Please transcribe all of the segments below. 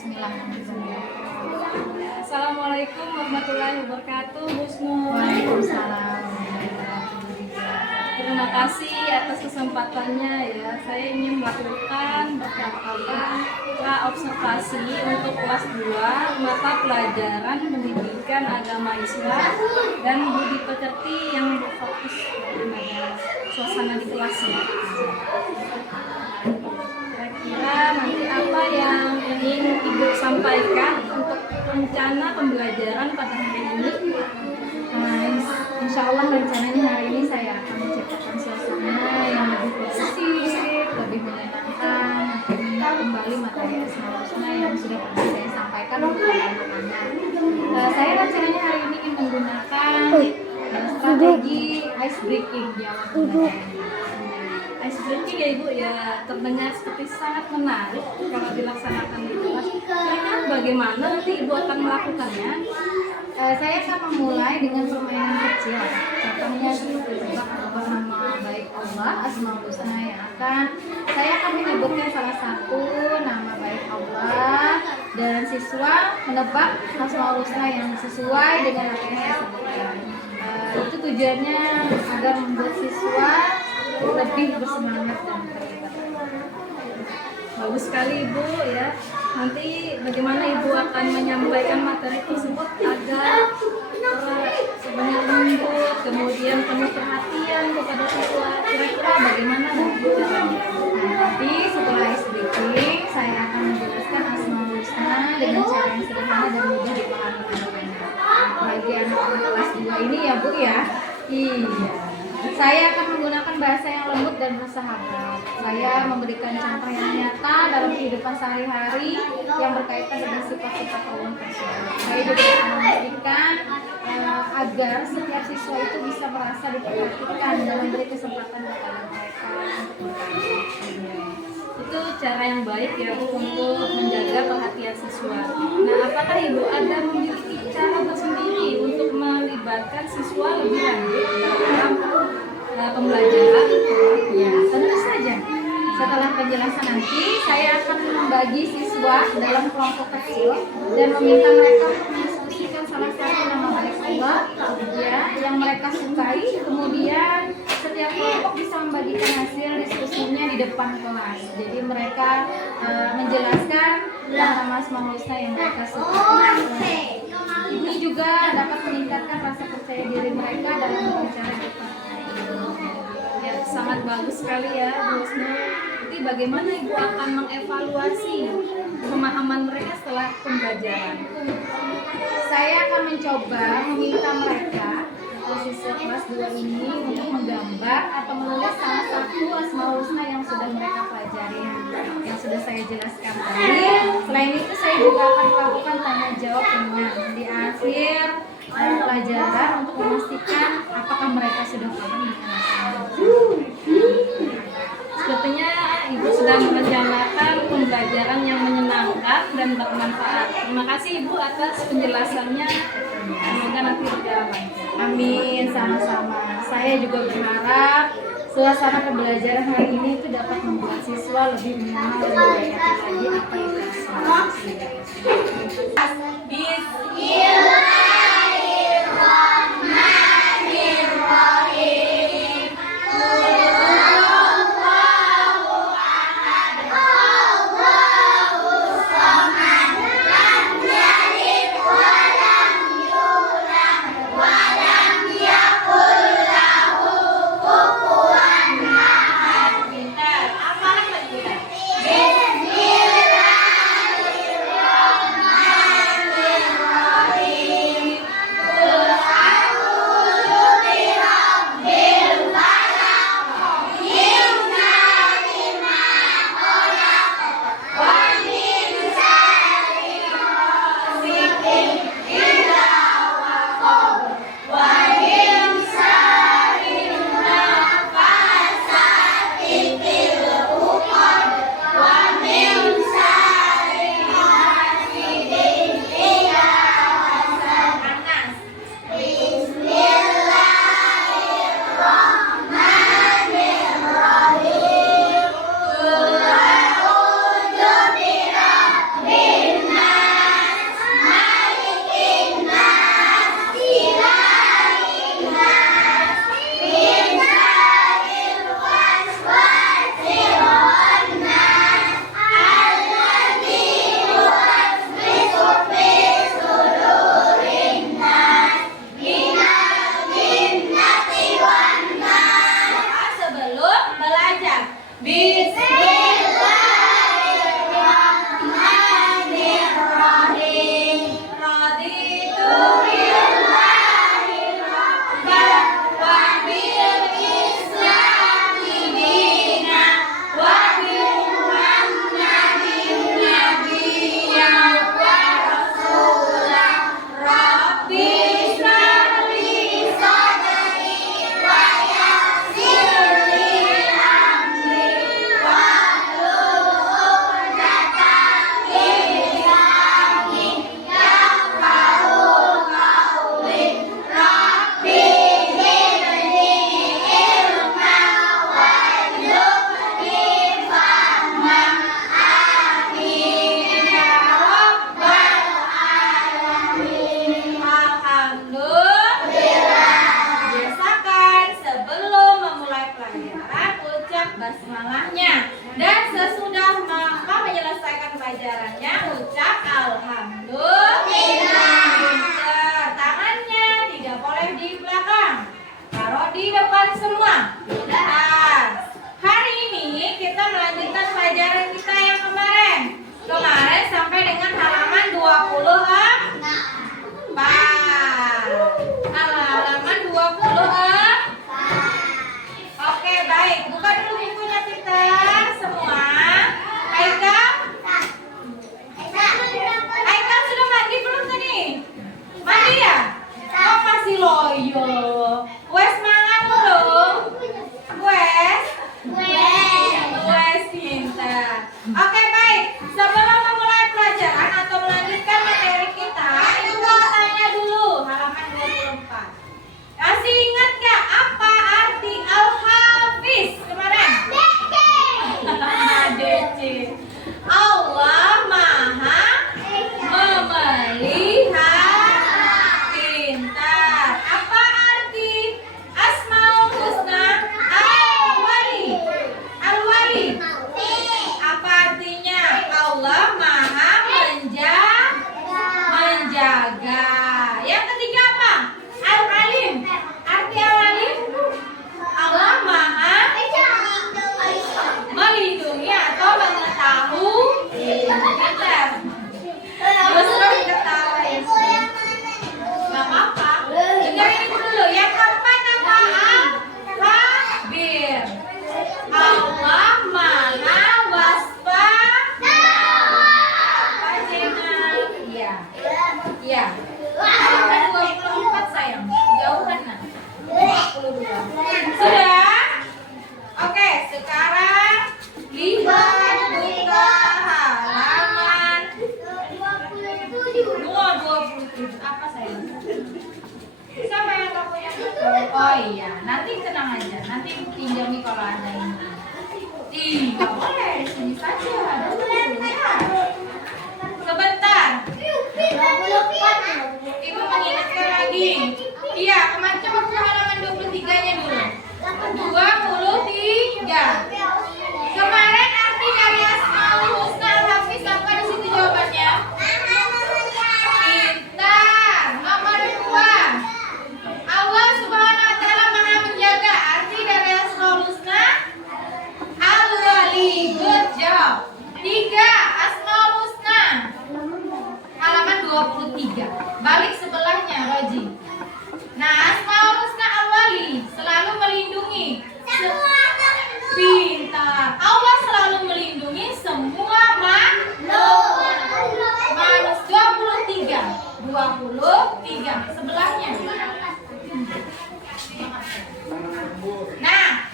Bismillahirrahmanirrahim. Assalamualaikum warahmatullahi wabarakatuh, Husnu. Waalaikumsalam. Terima kasih atas kesempatannya ya. Saya ingin melakukan observasi untuk kelas 2 mata pelajaran pendidikan agama Islam dan budi pekerti yang berfokus pada suasana di kelasnya. Kira-kira nanti apa yang ingin Ibu sampaikan untuk rencana pembelajaran pada hari ini? Insya Allah rencananya hari ini saya akan menciptakan suasana yang lebih positif, lebih menyenangkan, mengingat kembali materi Asmaul Husna yang sudah pernah saya sampaikan untuk anak-anak. Saya rencananya hari ini ingin menggunakan strategi ice breaking di awal pembelajaran. Ice breaking ya Ibu ya, terdengar seperti sangat menarik kalau dilaksanakan di kelas. Kira-kira bagaimana nanti Ibu akan melakukannya? Saya akan memulai dengan permainan kecil. Contohnya seperti tebak nama baik Allah Asmaul Husna yang saya akan menyebutkan salah satu nama baik Allah dan siswa menebak Asmaul Husna yang sesuai dengan apa yang saya sebutkan. Itu tujuannya agar membuat siswa lebih bersemangat dan terlibat. Bagus sekali Ibu ya. Nanti bagaimana Ibu akan menyampaikan materi tersebut agar sebanyak lembut, kemudian penuh perhatian kepada siswa. Kira-kira bagaimana Bu caranya? Nanti setelah ice breaking, saya akan menjelaskan Asmaul Husna dengan cara yang sederhana dan mudah dipahami anak-anak. Bagi anak-anak kelas 2 ini ya Bu ya. Iya. Saya akan menggunakan bahasa yang lembut dan bersahabat. Saya memberikan contoh yang nyata dalam kehidupan sehari-hari yang berkaitan dengan sifat-sifat Allah tersebut. Saya juga akan memastikan agar setiap siswa itu bisa merasa diperhatikan dan memberi kesempatan kepada mereka untuk bertanya. Itu cara yang baik ya Bu untuk menjaga perhatian siswa. Nah, apakah Ibu ada memiliki cara tersendiri untuk melibatkan siswa lebih lanjut dalam pembelajaran? Ya, tentu saja. Setelah penjelasan nanti, saya akan membagi siswa dalam kelompok kecil dan meminta mereka untuk mendiskusikan salah satu nama baik Allah ya, yang mereka sukai. Kemudian setiap kelompok bisa membagikan hasil diskusinya di depan kelas. Jadi mereka menjelaskan nama Asmaul Husna yang mereka sukai. Ini juga dapat meningkatkan rasa percaya diri mereka dalam berbicara di depan. Ya, sangat bagus sekali ya Bu Husnu. Jadi bagaimana Ibu akan mengevaluasi pemahaman mereka setelah pembelajaran? Saya akan mencoba meminta mereka siswa kelas 2 ini untuk menggambar atau menulis salah satu Asmaul Husna yang sudah mereka pelajari, yang sudah saya jelaskan tadi. Selain itu saya juga akan melakukan tanya jawab dengan di akhir pelajaran untuk memastikan apakah mereka sudah paham dengan Asmaul. Sepertinya Ibu sedang merencanakan pembelajaran yang menyenangkan dan bermanfaat. Terima kasih Ibu atas penjelasannya. Semoga nanti berjalan lancar. Amin, sama-sama. Saya juga berharap suasana pembelajaran hari ini itu dapat membuat siswa lebih mengenal dan mengerti lagi apa itu Asmaul Husna. Bismillahirrahmanirrahim. Bismillahirrahmanirrahim. balik semua. Nah, hari ini kita melanjutkan pelajaran kita yang kemarin. Kemarin sampai dengan halaman 24. Halaman 24. Oke, baik. Buka dulu bukunya kita semua. Aikal sudah mandi belum tadi? Mandi ya? Oh, masih loyo. Wes mangan belum? Wes pintar. Oke, baik. Sebelum memulai pelajaran atau melanjutkan materi kita, Ibu tanya dulu halaman 24. Masih ingat gak apa arti Al-Hafiz kemarin? DC. Allah Maha Memelihara. Pintar. Apa arti Asmaul Husna Al-Wali? Apa artinya? Allah Maha menjaga. Yang ketiga apa? Al-Alim. Arti Al-Alim? Allah Maha melindungi atau mengetahui. Pintar. Terus ketawa ya. Gak apa-apa. Dengerin ibu dulu. Yang keempat apa? Al-Khabir. Allah Maha Waspada. Iya. Iya. Halaman 24 sayang. Jauhan nah. 22. Sudah? Oke, sekarang lihat buka halaman 27. Apa sayang? Siapa yang gak punya buku? Oh iya, nanti tenang aja. Nanti pinjami kalau ada ini. Tidak boleh, sini saja. Dulu ya. Sebentar. Ibu mengingatkan lagi. Iya, kemarin coba buka halaman 23-nya dulu. 23. Kemarin arti dari Asmaul Husna Al-Hafiz apa di situ jawabannya? Pintar. Nomor 2. Allah Subhanahu wa taala Maha menjaga. Arti dari Asmaul Husna Al-Wali. Good job. 3. Asmaul Husna. Halaman 23. Balik sebelahnya, Roji. Nah, Asmaul Husna Al-Wali selalu melindungi. Pintar. Allah selalu melindungi semua makhluk. Minus 23. Sebelahnya. Nah,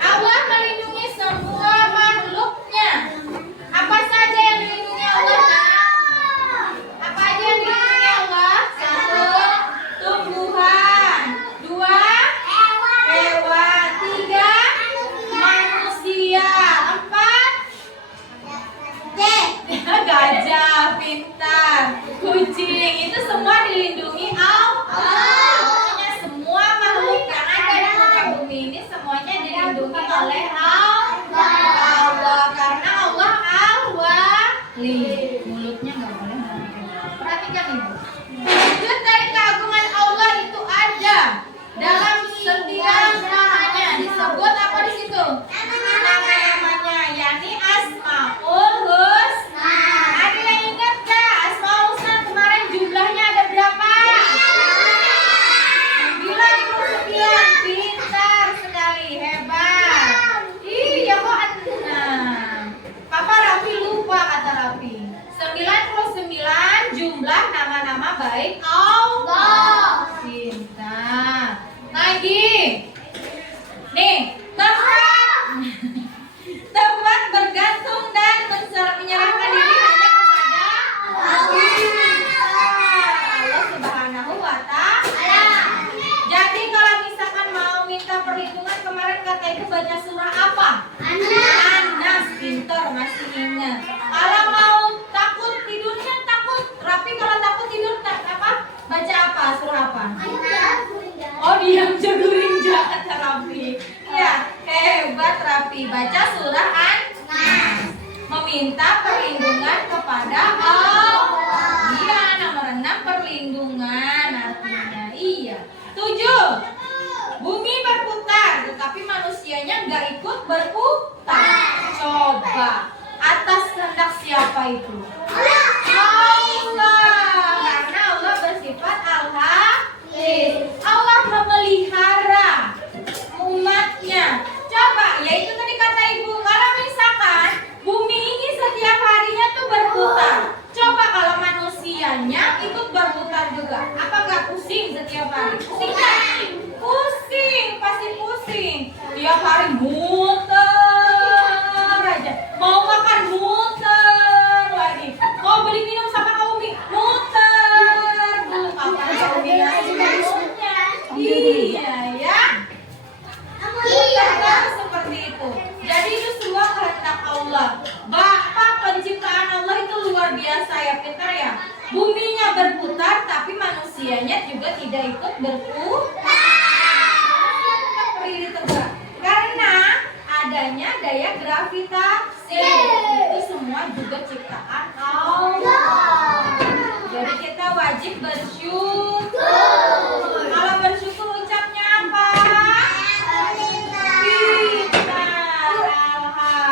Allah melindungi semua makhluknya. Apa saja yang dilindungi Allah? Apa aja yang dilindungi Allah? 1. Tumbuhan. 2. Hewan. 3. Manusia. 4. Gajah. Pintar. Kucing. Itu semua dilindungi Allah. Pokoknya semua makhluk yang ada di muka bumi ini semuanya dilindungi oleh Allah. Karena Allah Al-Wali. Mulutnya nggak boleh ngomong. Perhatikan ibu. Wujud dari keagungan Allah itu ada dalam setiap namanya. Disebut apa di situ? Nama-namanya, yakni Asmaul Husna. Ada yang ingat gak? Asmaul Husna kemarin jumlahnya ada berapa? 99. Pintar sekali, hebat. Iya kok 6. Papa Rafi lupa kata Rafi. 99 jumlah nama-nama baik Allah. Pintar. Lagi. Nih, tempat bergantung dan menyerahkan diri hanya kepada Allah Subhanahu wa taala. Jadi kalau misalkan mau minta perlindungan, kemarin kata ibu baca surah apa? Anas. Pintar, masih ingat. Kalau mau takut tidurnya takut. Tapi kalau takut tidur apa? Baca apa? Surah apa? Oh, diam jago rinja kata Rafi. Ya, hebat Rafi. Baca surah An-Nas. Meminta perlindungan kepada Allah. Iya, nomor 6 perlindungan artinya. Iya. 7. Bumi berputar. itu? Allah. Karena Allah bersifat al-hafiz. Allah memelihara umatnya. Coba, yaitu tadi kata ibu, kalau misalkan bumi ini setiap harinya tuh berputar. Coba kalau manusianya ikut berputar juga, apa nggak pusing setiap hari? Pusing nggak? Pusing, pasti pusing. Tiap hari muter aja. Mau makan muter lagi. Mau beli minum sama Umi muter. Kapan kombinasinya? Iya ya. Terus seperti itu. Jadi itu semua kehendak Allah. Bapak penciptaan Allah itu luar biasa ya, pintar ya. Buminya berputar tapi manusianya juga tidak ikut berputar. Berdiri tegak. Karena adanya daya gravitasi. Itu semua juga ciptaan Allah. Jadi kita wajib bersyukur. Kalau bersyukur ucapnya apa?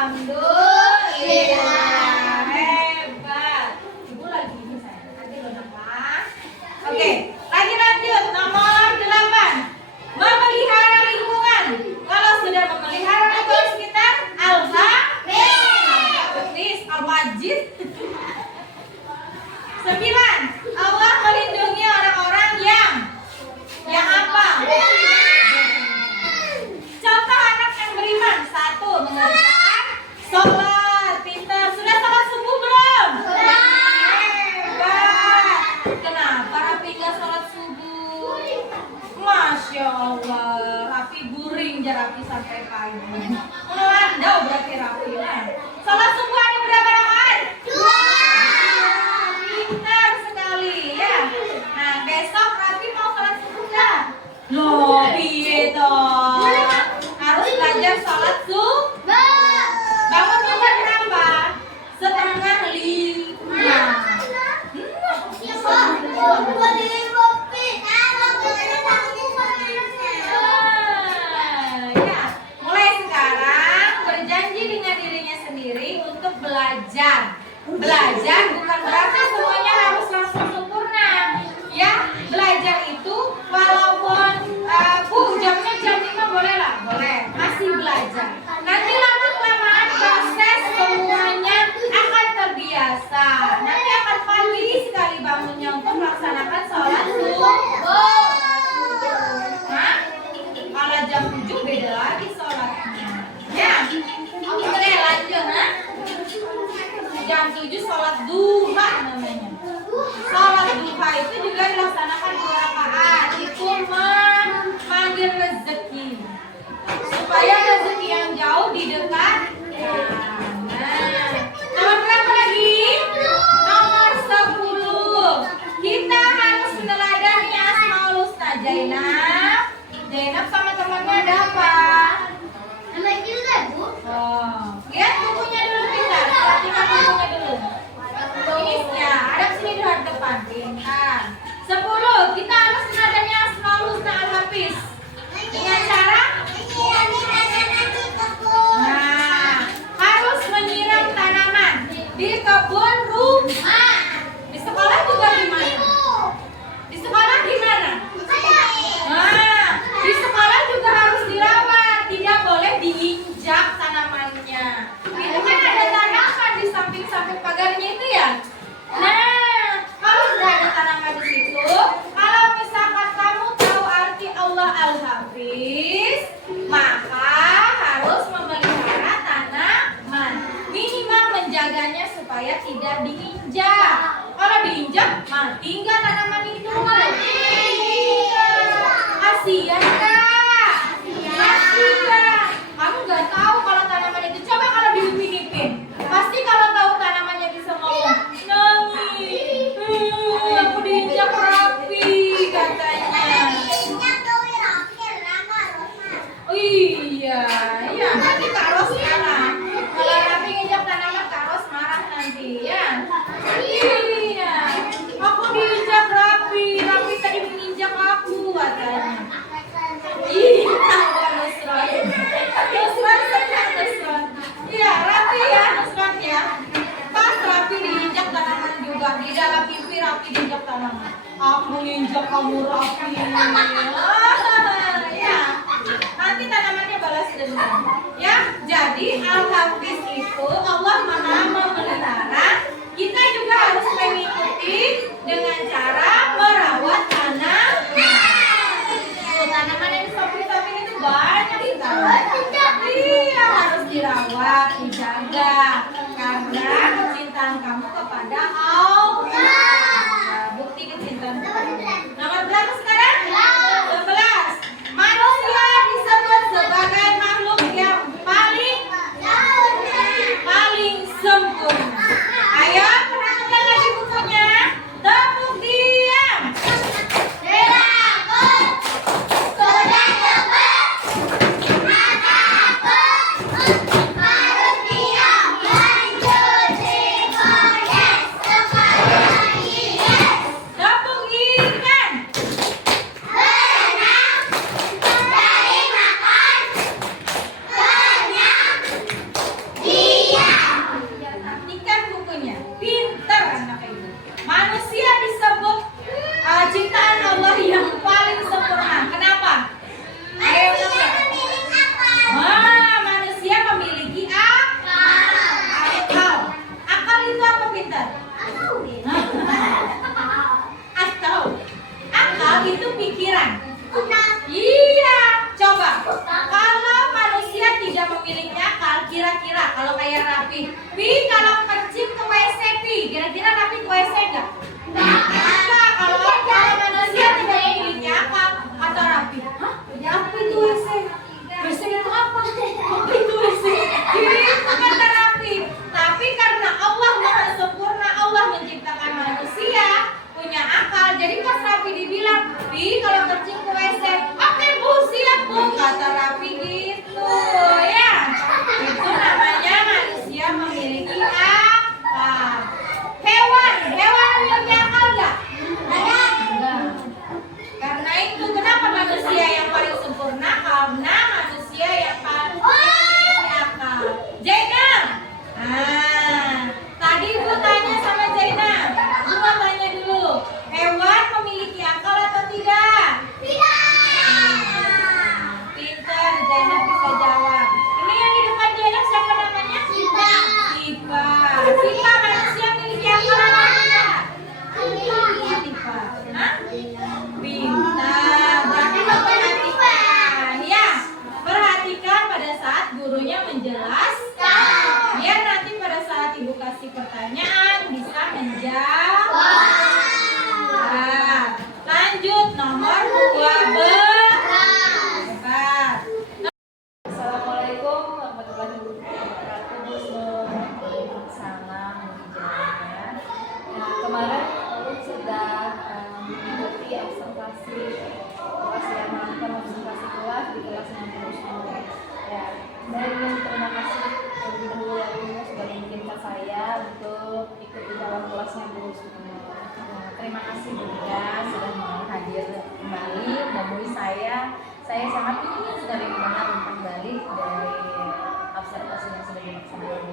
Alhamdulillah, hebat. Ibu lagi ini saya. Nanti lo nampak. Oke, lagi lanjut nomor 8. Memelihara lingkungan. Kalau sudah memelihara lingkungan sekitar, al-hafiz, al-wajid. 9. Allah melindungi orang-orang yang apa? Contoh anak yang beriman. 1. Mengerjakan sholat. Pintar. Sudah sholat subuh belum? Hebat. Kenapa Rafi nggak sholat subuh? Masya Allah. Rafi guring Rafi sampai pagi. Melandau berarti Rafi kan? Sholat subuh ada berapa rakaat? 2. Pintar sekali ya. Nah besok Rafi mau sholat subuh nggak? Loh, piye toh? Harus belajar sholat subuh. Bangunnya jam berapa? 4:30. Ya, mulai sekarang berjanji dengan dirinya sendiri untuk belajar. Belajar bukan berarti semuanya harus langsung sempurna. Ya, belajar itu walaupun Bu jamnya jam 5 boleh lah, boleh. Masih belajar. Nanti lama-kelamaan proses semuanya akan terbiasa. Nanti akan pagi sekali bangunnya untuk melaksanakan sholat subuh. Hah? Kalau jam 7 beda lagi sholatnya. Ya, oke lanjut. Nah. Jam 7 sholat duha namanya. Sholat duha itu juga dilaksanakan 2 rakaat. Itu memanggil rezeki. Supaya rezeki yang jauh didekatkan. Nah, nomor berapa lagi? Nomor 10. Kita harus meneladani Asmaul Husna. Zainab sama temannya ada apa? Oh, lihat bukunya dulu pintar. Perhatikan bukunya dulu. Ini ya, ada sini di depan. Pintar. 10. Kita harus meneladani Asmaul Husna Al-Hafiz. Dengan cara harus menyiram tanaman di kebun rumah. Di sekolah juga gimana? Di sekolah gimana? Nah, di sekolah juga harus dirawat, tidak boleh diinjak tanamannya. Itu kan ada tanaman di samping-samping pagarnya itu ya. Nah, kalau sudah ada tanaman di situ, kalau misalkan kamu tahu arti Allah Al-Hafiz, maka harus memelihara tanaman. Minimal menjaganya supaya tidak diinjak. Kalau diinjak, mati nggak tanaman itu? Kasian nggak? Kasian. Kamu nggak tahu kalau tanaman itu. Coba kalau diupin-ipin, pasti kalau tahu tanamannya bisa ngomong. Nangis. Aku diinjak Rafi katanya. Oh iya, iya. Nanti Kak Ros marah. Kalau Rafi nginjak tanaman, Kak Ros marah nanti ya. Iya. Aku diinjak Rafi. Rafi tadi menginjak aku katanya. Iya, Nusrat. Nusrat senang Nusrat. Iya, Rafi ya Nusrat ya. Pas Rafi kamu rapi. Ya, nanti tanamannya balas dendam. Ya, jadi Al-Hafiz itu Allah Maha memelihara. Kita juga harus mengikuti dengan cara merawat tanaman yang disopir-sopir itu banyak sekali. Iya, harus dirawat, dijaga karena kecintaan kamu kepada Allah. Bukti kecintaan kepada Allah. Nomor berapa sekarang? 11. Manusia disebut sebagai makhluk yang paling sempurna. Ayo, perhatikan lagi bukunya. Tepuk diam. Tepuk ikan. Perhatikan bukunya. Pintar anak ibu. Manusia disebut ciptaan Allah yang paling sempurna. Kenapa? Ada yang tahu? Manusia memiliki akal. Akal itu apa, pintar? Akal itu pikiran. Iya, coba. Kalau manusia tidak memiliki akal, kira-kira kalau kayak Rapi, kalau kencing ke WC, kira-kira Rapi ke WC enggak? Enggak. Kalau manusia tidak memiliki akal, kata Rapi, apa itu WC? WC itu apa? Apa itu WC? Itu kata Rapi. Tapi karena Allah Maha sempurna, Allah menciptakan manusia punya akal. Jadi pas Rapi dibilang, kalau kencing ke WC, oke Bu, siap Bu, kata Rapi gitu ya. Itu namanya manusia memiliki akal. Hewan memiliki akal enggak? Enggak. Karena itu kenapa manusia yang paling sempurna? Karena manusia yang paling memiliki akal. Jaina. Tadi Ibu tanya sama Jaina. Ibu mau tanya dulu. Hewan memiliki akal atau tidak? Pintar, Jaina bisa jawab. Ini yang di depan Jaina siapa namanya? Sipa. Sipa manusia memiliki akal atau tidak? Sipa. Pintar. Berarti memperhatikan. Ya, perhatikan pada saat gurunya menjelaskan. Biar nanti pada saat Ibu kasih pertanyaan bisa menjawab. Lanjut nomor 12. Assalamualaikum warahmatullahi wabarakatuh. Salam hijrahnya. Kemarin Ulun sudah mengikuti observasi kelas yang melakukan observasi kelas di kelas 69. Ya, saya ingin terima kasih terlebih dahulu ya Ibu sudah mengizinkan saya untuk ikut di dalam kelasnya Bu semua. Terima kasih Bunda sudah hadir kembali menemui saya. Saya sangat ingin sekali mendengar tentang balik dari observasi yang sudah dilaksanakan.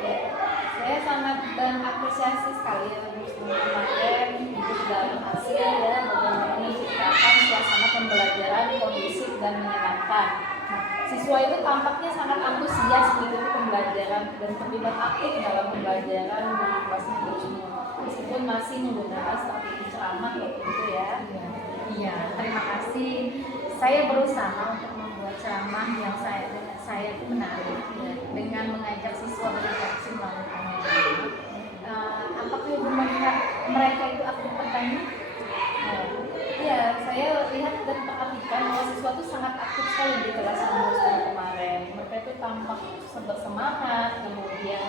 Ya, saya sangat dan apresiasi sekali ya Bu kemarin itu sudah berhasil ya bagaimana menciptakan suasana pembelajaran kondusif dan menyenangkan. Nah, siswa itu tampaknya sangat antusias mengikuti pembelajaran dan terlibat aktif dalam pembelajaran di kelasnya Bu semua. Meskipun masih menggunakan strategi ceramah waktu itu ya. Iya, terima kasih. Saya berusaha untuk membuat ceramah yang saya itu menarik ya, dengan mengajak siswa berinteraksi melalui pengajaran. Apakah Ibu melihat mereka itu aktif bertanya? Iya, saya lihat dan perhatikan bahwa siswa itu sangat aktif sekali di kelas kemarin. Mereka itu tampak bersemangat, kemudian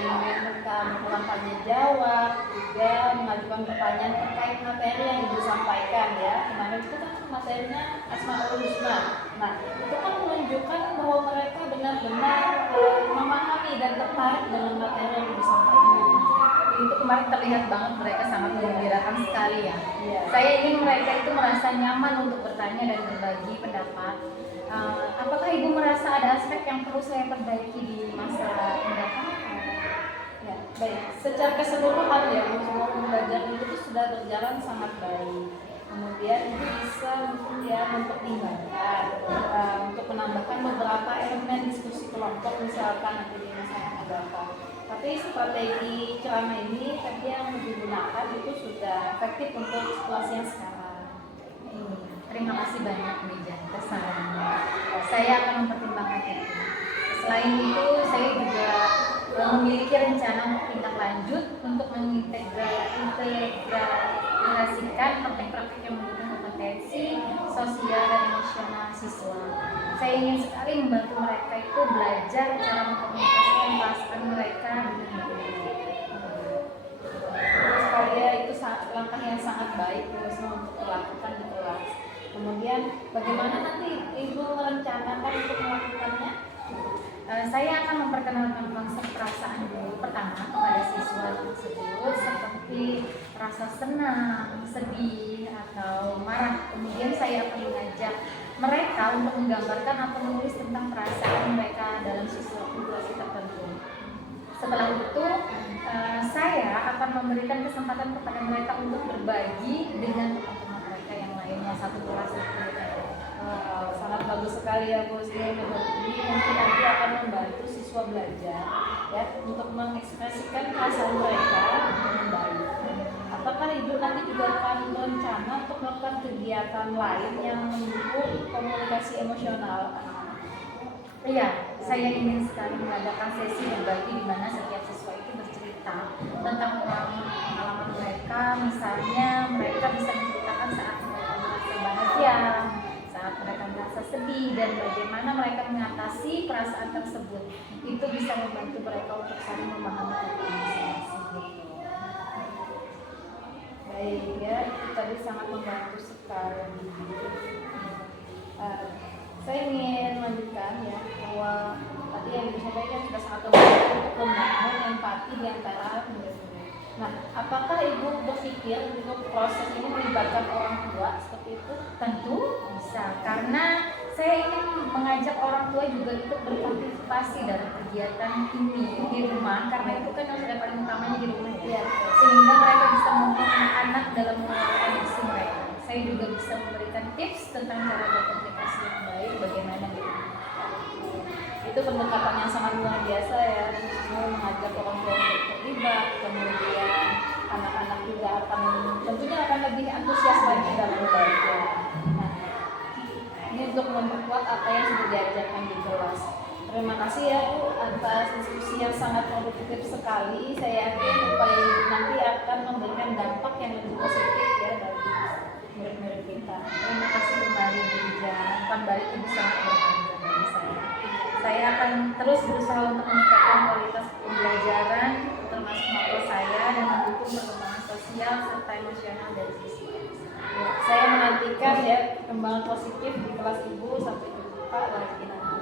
ingin mereka melakukan tanya jawab, juga mengajukan pertanyaan terkait materi yang Ibu sampaikan ya. Kemarin itu kan materinya Asmaul Husna. Nah, itu kan menunjukkan bahwa mereka benar-benar memahami dan tertarik dengan materi yang Ibu sampaikan. Itu kemarin terlihat banget mereka sangat menggembirakan sekali ya. Saya ingin mereka itu merasa nyaman untuk bertanya dan berbagi pendapat. Apakah Ibu merasa ada aspek yang perlu saya perbaiki di masa mendatang? Ya, baik. Secara keseluruhan ya, semua pembelajaran itu tuh sudah berjalan sangat baik. Kemudian itu bisa mungkin ya mempertimbangkan untuk menambahkan beberapa elemen diskusi kelompok misalkan nanti di masa yang akan datang. Tapi strategi ceramah ini tadi yang digunakan itu sudah efektif untuk situasi yang sekarang. Terima kasih banyak Meja atas sarannya. Saya akan mempertimbangkan itu. Selain itu, saya juga memiliki rencana untuk tindak lanjut untuk mengintegrasikan praktek-praktek yang mendukung kompetensi sosial dan emosional siswa. Saya ingin sekali membantu mereka itu belajar cara mengkomunikasikan perasaan mereka dengan baik. Terus kali itu langkah yang sangat baik untuk dilakukan di kelas. Kemudian bagaimana nanti Ibu merencanakan untuk melakukannya? Saya akan memperkenalkan konsep perasaan dulu pertama kepada siswa tersebut seperti rasa senang, sedih, atau marah. Kemudian saya akan mengajak mereka untuk menggambarkan atau menulis tentang perasaan mereka dalam situasi tertentu. Setelah itu, saya akan memberikan kesempatan kepada mereka untuk berbagi dengan teman-teman mereka yang lainnya satu kelas itu. Sangat bagus sekali ya Bu. Ini mungkin nanti akan membantu siswa belajar ya untuk mengekspresikan perasaan mereka dengan baik. Apakah Ibu nanti juga akan berencana untuk melakukan kegiatan lain yang mendukung komunikasi emosional? Iya, saya ingin sekali mengadakan sesi berbagi di mana setiap siswa itu bercerita tentang pengalaman mereka. Misalnya mereka bisa menceritakan saat mereka merasa bahagia, saat mereka merasa sedih, dan bagaimana mereka mengatasi perasaan tersebut. Itu bisa membantu mereka untuk saling memahami diri masing-masing. Baik ya, itu tadi sangat membantu sekali. Saya ingin melanjutkan ya bahwa tadi yang disampaikan sudah sangat membantu untuk membangun empati di antara murid-murid. Nah, apakah Ibu berpikir untuk proses ini melibatkan orang tua seperti itu? Tentu bisa, karena saya ingin mengajak orang tua juga ikut berpartisipasi dalam kegiatan ini di rumah, karena itu kan yang sudah paling utamanya di rumah ya, sehingga mereka bisa membantu anak-anak dalam mengelola emosi mereka. Saya juga bisa memberikan tips tentang cara berkomunikasi yang baik, bagaimana gitu. Itu pendekatan yang sangat luar biasa ya, mau mengajak orang tua untuk terlibat, kemudian anak-anak juga akan tentunya akan lebih antusias lagi dalam belajar. Nah, ini untuk memperkuat apa yang sudah diajarkan di kelas. Terima kasih ya Bu atas diskusi yang sangat produktif sekali. Saya yakin upaya Ibu nanti akan memberikan dampak yang lebih positif ya bagi murid-murid kita. Terima kasih kembali Bu Ija. Umpan balik itu sangat berharga bagi saya. Saya akan terus berusaha untuk meningkatkan kualitas pembelajaran termasuk makro saya dan mendukung perkembangan sosial serta emosional dari siswa. Saya menantikan ya perkembangan positif di kelas Ibu. Sampai jumpa lagi nanti.